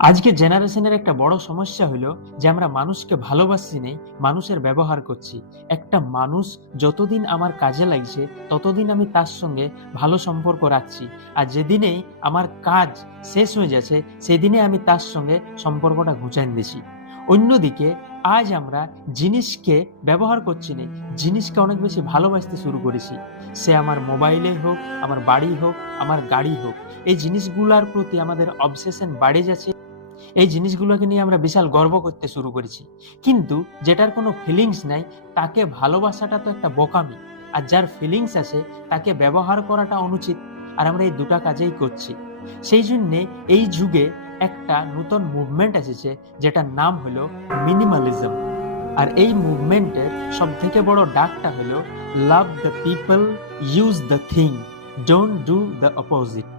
আজকে জেনারেশনের একটা বড় সমস্যা হলো যে আমরা মানুষকে ভালোবাসছি নেই, মানুষের ব্যবহার করছি। একটা মানুষ যতদিন আমার কাজে লাগছে ততদিন আমি তার সঙ্গে ভালো সম্পর্ক রাখছি, আর যেদিনেই আমার কাজ শেষ হয়ে যাচ্ছে সেদিনে আমি তার সঙ্গে সম্পর্কটা ঘুচাইন দিছি। অন্যদিকে আজ আমরা জিনিসকে ব্যবহার করছি না, জিনিসকে অনেক বেশি ভালোবাসতে শুরু করেছি। সে আমার মোবাইলে হোক, আমার বাড়ি হোক, আমার গাড়ি হোক, এই জিনিসগুলোর প্রতি আমাদের অবসেশন বাড়ে যাচ্ছে। এই জিনিসগুলোকে নিয়ে আমরা বিশাল গর্ব করতে শুরু করেছি, কিন্তু যেটার কোনো ফিলিংস নাই তাকে ভালোবাসাটা তো একটা বোকামি। আর যার ফিলিংস আছে তাকে ব্যবহার করাটা অনুচিত। আর আমরা এই দুটা কাজেই করছি। সেই জন্যে এই যুগে একটা নতুন মুভমেন্ট এসেছে, যেটার নাম হলো মিনিমালিজম। আর এই মুভমেন্টের সব থেকে বড় ডাকটা হলো love the people, use the thing, don't do the opposite.